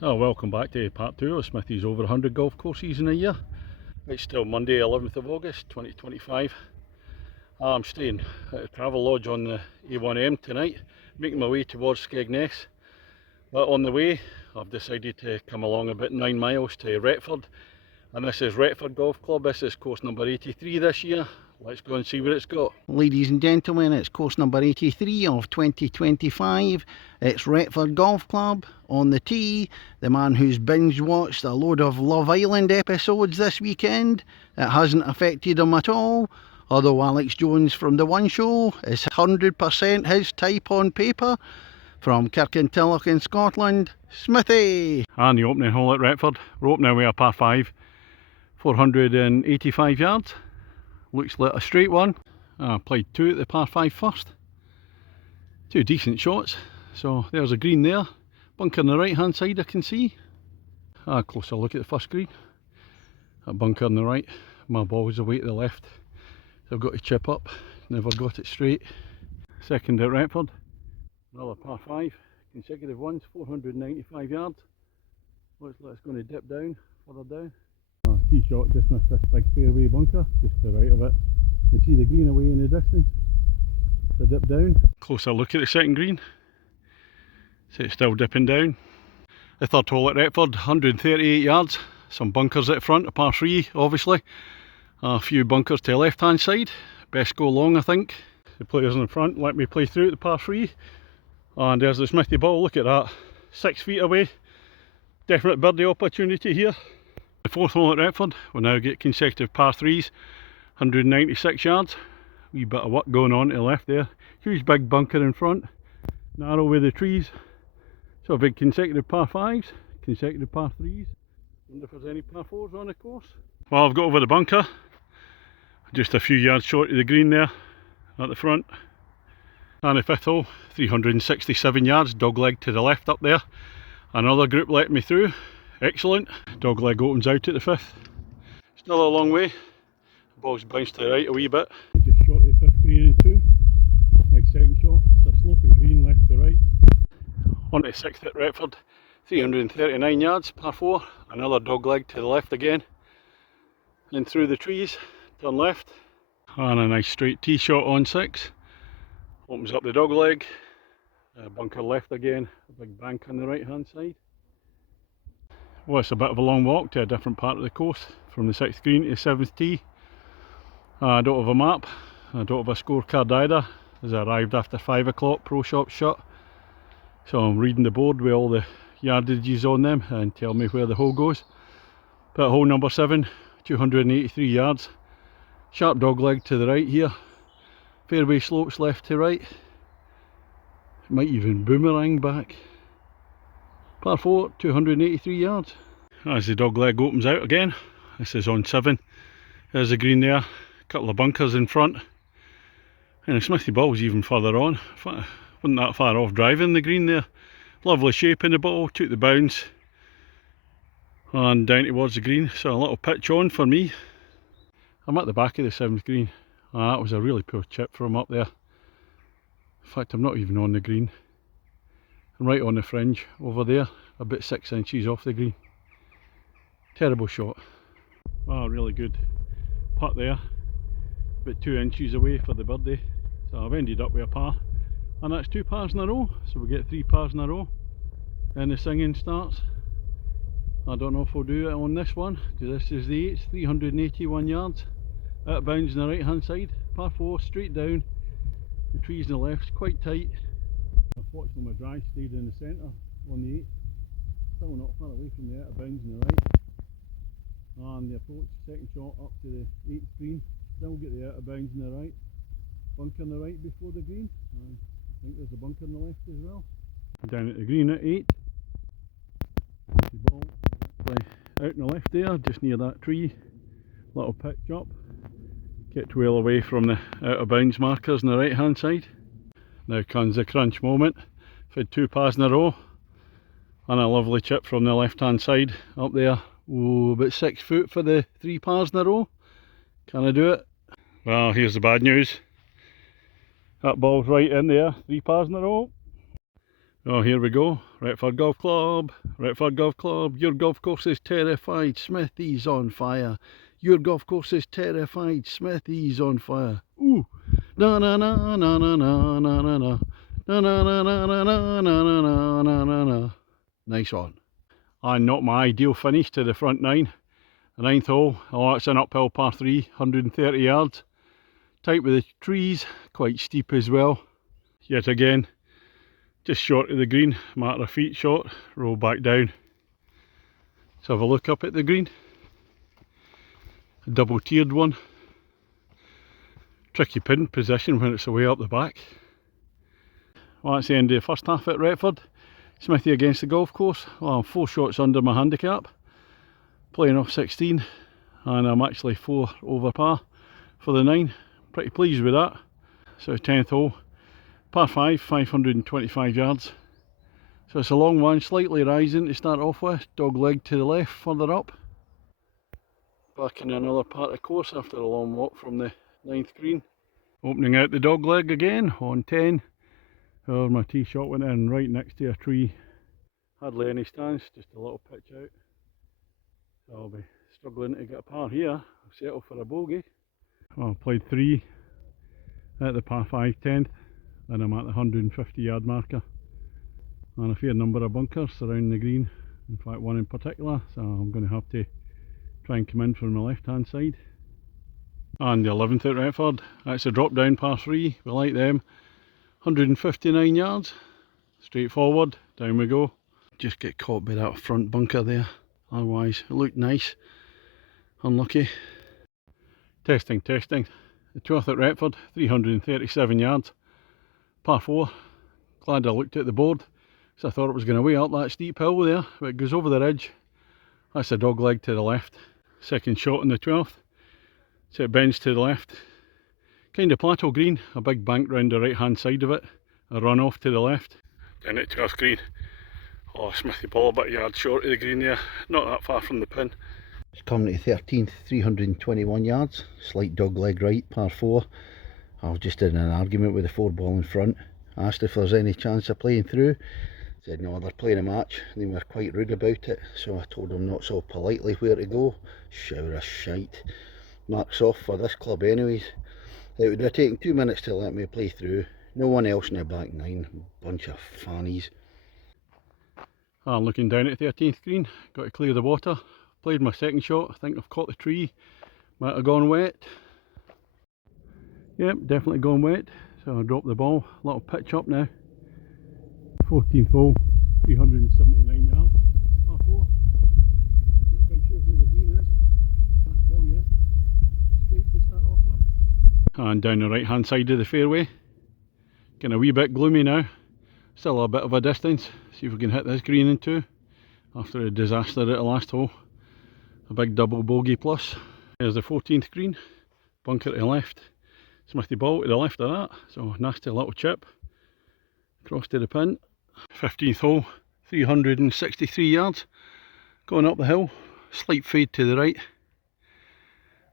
Oh, welcome back to part 2 of Smithy's over 100 golf courses in a year. It's still Monday 11th of August 2025. I'm staying at a travel lodge on the A1M tonight, making my way towards Skegness. But on the way I've decided to come along about 9 miles to Retford, and this is Retford Golf Club. This is course number 83 this year. Let's go and see what it's got. Ladies and gentlemen, it's course number 83 of 2025. It's Retford Golf Club. On the tee, the man who's binge watched a load of Love Island episodes this weekend. It hasn't affected him at all, although Alex Jones from the One Show is 100% his type on paper. From Kirkintilloch in Scotland, Smithy. And the opening hole at Retford. We're opening with a par 5, 485 yards. Looks like a straight one. I played 2 at the par 5 first. 2 decent shots. So there's a green there. Bunker on the right hand side I can see. A closer look at the first green. That bunker on the right. My ball's away to the left. So I've got to chip up. Never got it straight. Second at Retford. Another par 5. Consecutive ones. 495 yards. Looks like it's going to dip down. Further down. Tee shot just missed this big fairway bunker just to the right of it. You see the green away in the distance. The dip down. Closer look at the second green. So it's still dipping down. The third hole at Retford, 138 yards. Some bunkers at front, a par 3 obviously. A few bunkers to the left hand side. Best go long I think. The players in the front let me play through the par 3. And there's the Smithy ball, look at that. 6 feet away. Definite birdie opportunity here. The fourth hole at Retford, we'll now get consecutive par 3s, 196 yards. Wee bit of work going on to the left there. Huge big bunker in front, narrow with the trees. So big consecutive par 5s, consecutive par 3s. Wonder if there's any par 4s on the course. Well, I've got over the bunker, just a few yards short of the green there at the front. And the fifth hole, 367 yards, dogleg to the left up there. Another group let me through. Excellent. Dogleg opens out at the 5th. Still a long way. The ball's bounced to the right a wee bit. Just short of the 5th green and 2. Next second shot. It's a sloping green left to right. On to 6th at Retford. 339 yards, par 4. Another dogleg to the left again. Then through the trees, turn left. And a nice straight tee shot on 6. Opens up the dogleg. Bunker left again. A big bank on the right hand side. Well, it's a bit of a long walk to a different part of the course, from the 6th green to the 7th tee. I don't have a map, I don't have a scorecard either, as I arrived after 5 o'clock, pro shop shut. So I'm reading the board with all the yardages on them and tell me where the hole goes. But hole number 7, 283 yards. Sharp dogleg to the right here. Fairway slopes left to right. It might even boomerang back. Par 4, 283 yards. As the dogleg opens out again, this is on 7. There's the green there, a couple of bunkers in front. And the Smithy ball's even further on. Wasn't that far off driving the green there. Lovely shape in the ball, took the bounce. And down towards the green, so a little pitch on for me. I'm at the back of the 7th green. That was a really poor chip from up there. In fact, I'm not even on the green. I'm right on the fringe over there, about 6 inches off the green. Terrible shot. Wow, really good putt there. About 2 inches away for the birdie. So I've ended up with a par. And that's 2 pars in a row, so we get 3 pars in a row. Then the singing starts. I don't know if we'll do it on this one, because this is the 8th, 381 yards. Out of bounds on the right hand side. Par 4, straight down. The trees on the left, quite tight. Unfortunately my drive stayed in the centre on the 8th. Still not far away from the out of bounds on the right. And the approach, second shot up to the 8th green. Still get the out of bounds on the right. Bunker on the right before the green. And I think there's a bunker on the left as well. Down at the green at 8. The ball out on the left there, just near that tree. Little pitch up. Kept well away from the out of bounds markers on the right hand side. Now comes the crunch moment. I've had 2 pars in a row and a lovely chip from the left hand side up there. Oh, about 6 foot for the 3 pars in a row. Can I do it? Well, here's the bad news. That ball's right in there, 3 pars in a row. Oh, here we go. Retford Golf Club. Retford Golf Club. Your golf course is terrified. Smithy's on fire. Your golf course is terrified. Smithy's on fire. Ooh. Na na na na na na na na na. Na na na na na na na na na na na. Nice one. And not my ideal finish to the front nine. The ninth hole. Oh, it's an uphill par 3, 130 yards. Tight with the trees, quite steep as well. Yet again, just short of the green, matter of feet short, roll back down. Let's have a look up at the green. A double tiered one. Tricky pin position when it's away up the back. Well, that's the end of the first half at Retford. Smithy against the golf course. Well, I'm 4 shots under my handicap. Playing off 16, and I'm actually 4 over par for the 9. Pretty pleased with that. So 10th hole. Par 5, 525 yards. So it's a long one, slightly rising to start off with. Dog leg to the left, further up. Back in another part of the course after a long walk from the 9th green. Opening out the dog leg again on 10. Oh, my tee shot went in right next to a tree. Hardly any stance, just a little pitch out. So I'll be struggling to get a par here. I'll settle for a bogey. Well, I played 3 at the par 5 10th. Then I'm at the 150 yard marker, and a fair number of bunkers surrounding the green, in fact one in particular, so I'm going to have to try and come in from the left hand side. And the 11th at Retford, that's a drop down par 3, we like them, 159 yards, straightforward, down we go. Just get caught by that front bunker there, otherwise it looked nice, unlucky. Testing, the 12th at Retford, 337 yards. Par 4, glad I looked at the board, because I thought it was going to way up that steep hill there, but it goes over the ridge. That's a dog leg to the left. Second shot on the 12th, so it bends to the left. Kind of plateau green, a big bank round the right hand side of it, a run off to the left. Down at 12th green. Oh, Smithy ball about a yard short of the green there, not that far from the pin. It's coming to 13th, 321 yards, slight dog leg right, par 4. I was just in an argument with the 4 ball in front, asked if there's any chance of playing through, said no, they're playing a match. They were quite rude about it, so I told them not so politely where to go. Shower of shite. Marks off for this club anyways. It would have taken 2 minutes to let me play through, no one else in the back 9, bunch of fannies. I'm looking down at 13th green, got to clear the water, played my second shot, I think I've caught the tree, might have gone wet. Yep, definitely gone wet, so I dropped the ball, little pitch up now. 14th hole, 379 yards, par 4. Not quite sure where the green is, can't tell yet. Straight to start off with. And down the right hand side of the fairway, getting a wee bit gloomy now, still a bit of a distance, see if we can hit this green in 2, after a disaster at the last hole. A big double bogey plus. There's the 14th green, bunker to the left. Smithy ball to the left of that, so nasty little chip across to the pin. 15th hole, 363 yards, going up the hill, slight fade to the right,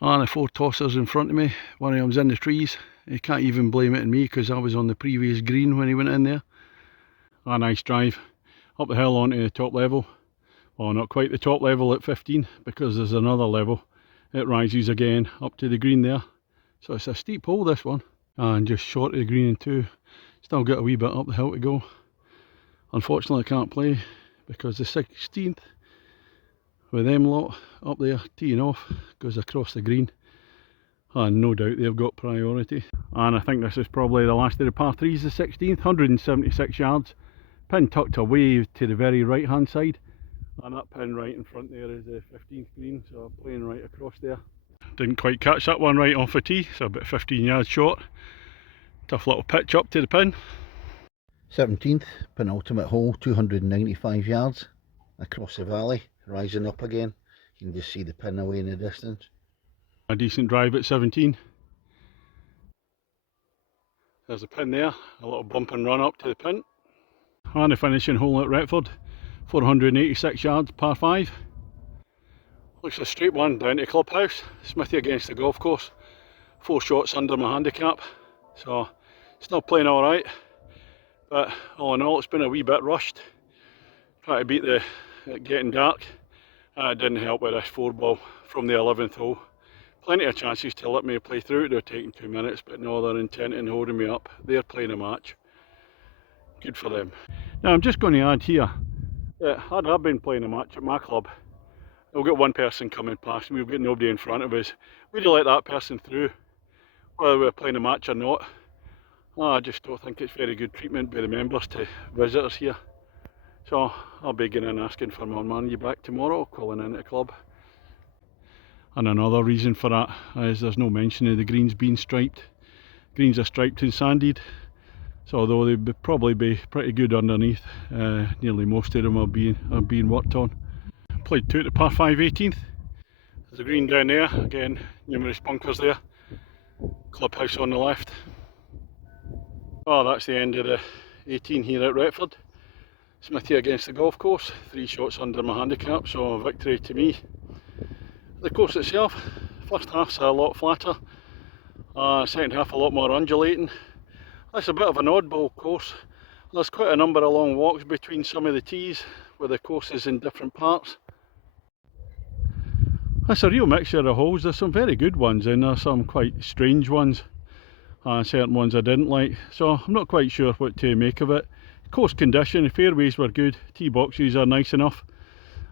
and the 4 tossers in front of me. One of them's in the trees. You can't even blame it on me because I was on the previous green when he went in there. A nice drive up the hill onto the top level. Well, not quite the top level at 15, because there's another level. It rises again up to the green there. So it's a steep hole, this one, and just short of the green in 2. Still got a wee bit up the hill to go. Unfortunately I can't play because the 16th with them lot up there teeing off goes across the green, and no doubt they've got priority. And I think this is probably the last of the par 3s, the 16th, 176 yards, pin tucked away to the very right hand side, and that pin right in front there is the 15th green, so I'm playing right across there. Didn't quite catch that one right off the tee, so about 15 yards short. Tough little pitch up to the pin. 17th, penultimate hole, 295 yards, across the valley, rising up again. You can just see the pin away in the distance. A decent drive at 17. There's a pin there, a little bump and run up to the pin. And the finishing hole at Retford, 486 yards, par 5. Looks a straight one down to the clubhouse. Smithy against the golf course. 4 shots under my handicap, so still playing alright. But all in all, it's been a wee bit rushed. Trying to beat it getting dark. It didn't help with this 4-ball from the 11th hole. Plenty of chances to let me play through it. They're taking 2 minutes, but no, they're intent on holding me up. They're playing a match. Good for them. Now I'm just going to add here that had I been playing a match at my club, we'll get one person coming past, we'll get nobody in front of us. We'd let that person through, whether we're playing a match or not. I just don't think it's very good treatment by the members to visitors here. So I'll be going in asking for my money back tomorrow, calling in at the club. And another reason for that is there's no mention of the greens being striped. Greens are striped and sanded, so although they'd probably be pretty good underneath, nearly most of them are being worked on. Played 2 at the par 5 18th. There's a green down there, again numerous bunkers there. Clubhouse on the left. Oh, that's the end of the 18 here at Retford. Smithy against the golf course, 3 shots under my handicap, so a victory to me. The course itself, first half's a lot flatter, second half a lot more undulating. That's a bit of an oddball course. There's quite a number of long walks between some of the tees where the course is in different parts. That's a real mixture of holes. There's some very good ones and there's some quite strange ones, certain ones I didn't like, so I'm not quite sure what to make of it. Course condition, the fairways were good, tee boxes are nice enough,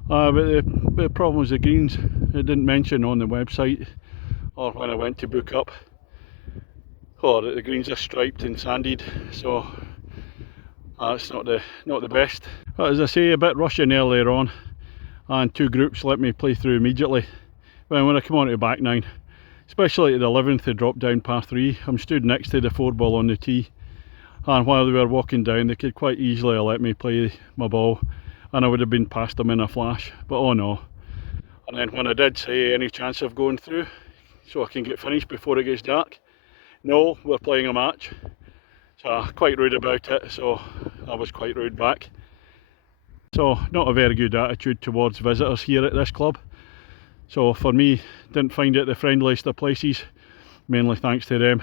but the problem was the greens. It didn't mention on the website or when I went to book up, or that the greens are striped and sanded, so it's not the best. But as I say, a bit rushing earlier on, and 2 groups let me play through immediately. When I come on to the back 9, especially at the 11th, they dropped down par 3. I'm stood next to the 4-ball on the tee, and while they were walking down, they could quite easily have let me play my ball, and I would have been past them in a flash, but oh no. And then when I did say any chance of going through, so I can get finished before it gets dark, no, we're playing a match. So quite rude about it, so I was quite rude back. So not a very good attitude towards visitors here at this club. So for me, didn't find it the friendliest of places, mainly thanks to them.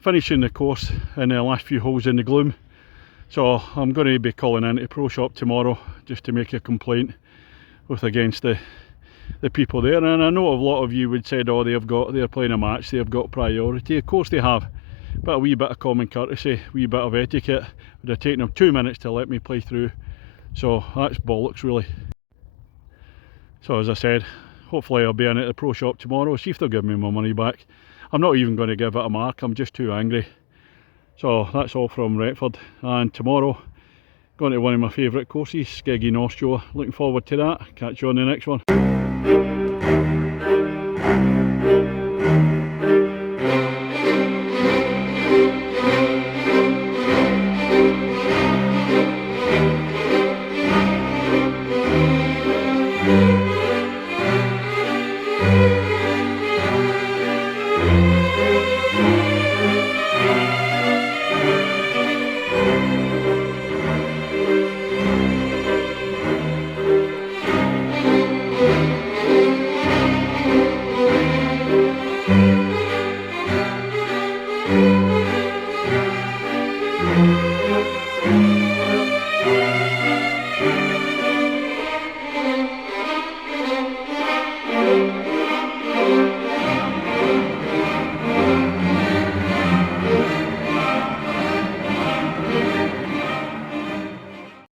Finishing the course in the last few holes in the gloom, so I'm going to be calling into the pro shop tomorrow just to make a complaint against the people there. And I know a lot of you would said, oh, they're playing a match, they've got priority. Of course they have, but a wee bit of common courtesy, a wee bit of etiquette would have taken them 2 minutes to let me play through, so that's bollocks really. So as I said, hopefully I'll be in at the pro shop tomorrow, see if they'll give me my money back. I'm not even going to give it a mark, I'm just too angry. So that's all from Retford, and tomorrow going to one of my favourite courses, Skeggy North Shore. Looking forward to that. Catch you on the next one.